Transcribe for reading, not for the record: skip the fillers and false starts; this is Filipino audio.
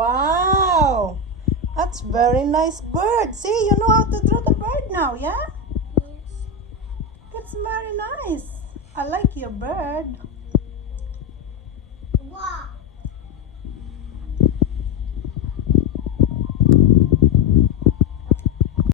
Wow! That's very nice bird. See, you know how to draw the bird now, yeah? Yes. That's very nice. I like your bird.